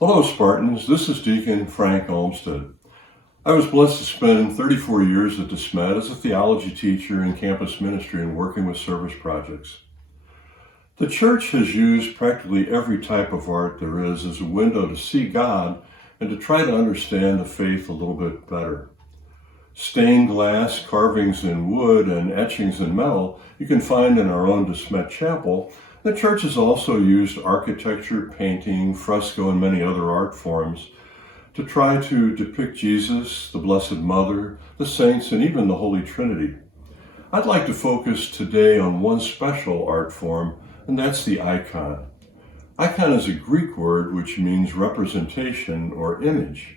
Hello, Spartans. This is Deacon Frank Olmsted. I was blessed to spend 34 years at the Smet as a theology teacher in campus ministry and working with service projects. The church has used practically every type of art there is as a window to see God and to try to understand the faith a little bit better. Stained glass, carvings in wood, and etchings in metal you can find in our own Smet Chapel. The church has also used architecture, painting, fresco, and many other art forms to try to depict Jesus, the Blessed Mother, the saints, and even the Holy Trinity. I'd like to focus today on one special art form, and that's the icon. Icon is a Greek word which means representation or image.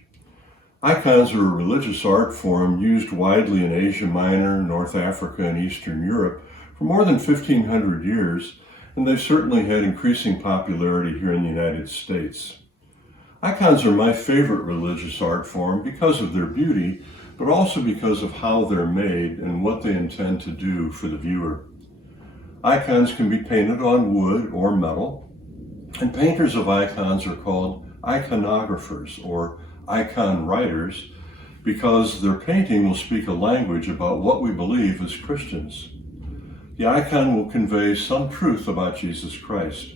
Icons are a religious art form used widely in Asia Minor, North Africa, and Eastern Europe for more than 1,500 years, and they've certainly had increasing popularity here in the United States. Icons are my favorite religious art form because of their beauty, but also because of how they're made and what they intend to do for the viewer. Icons can be painted on wood or metal, and painters of icons are called iconographers or icon writers because their painting will speak a language about what we believe as Christians. The icon will convey some truth about Jesus Christ.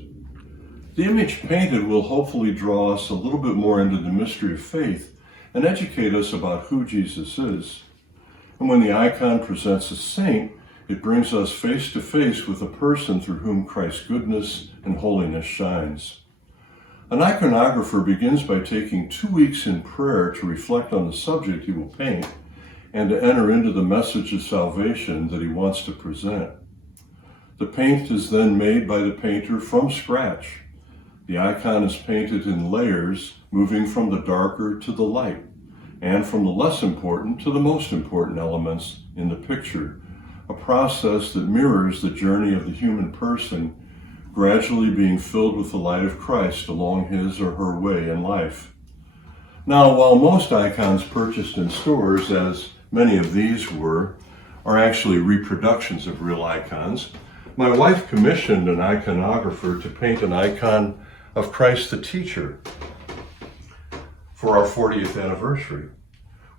The image painted will hopefully draw us a little bit more into the mystery of faith and educate us about who Jesus is. And when the icon presents a saint, it brings us face to face with a person through whom Christ's goodness and holiness shines. An iconographer begins by taking 2 weeks in prayer to reflect on the subject he will paint and to enter into the message of salvation that he wants to present. The paint is then made by the painter from scratch. The icon is painted in layers, moving from the darker to the light, and from the less important to the most important elements in the picture, a process that mirrors the journey of the human person, gradually being filled with the light of Christ along his or her way in life. Now, while most icons purchased in stores, as many of these were, are actually reproductions of real icons, my wife commissioned an iconographer to paint an icon of Christ the Teacher for our 40th anniversary.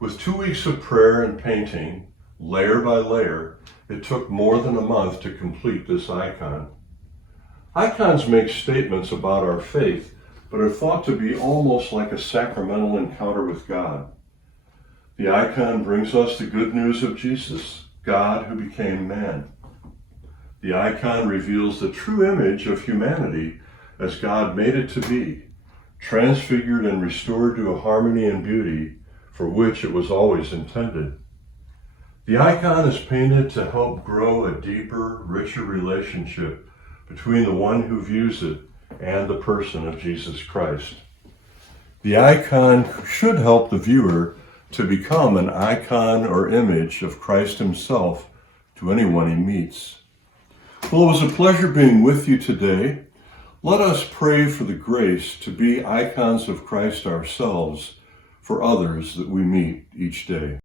With 2 weeks of prayer and painting, layer by layer, it took more than a month to complete this icon. Icons make statements about our faith, but are thought to be almost like a sacramental encounter with God. The icon brings us the good news of Jesus, God who became man. The icon reveals the true image of humanity as God made it to be, transfigured and restored to a harmony and beauty for which it was always intended. The icon is painted to help grow a deeper, richer relationship between the one who views it and the person of Jesus Christ. The icon should help the viewer to become an icon or image of Christ himself to anyone he meets. Well, it was a pleasure being with you today. Let us pray for the grace to be icons of Christ ourselves for others that we meet each day.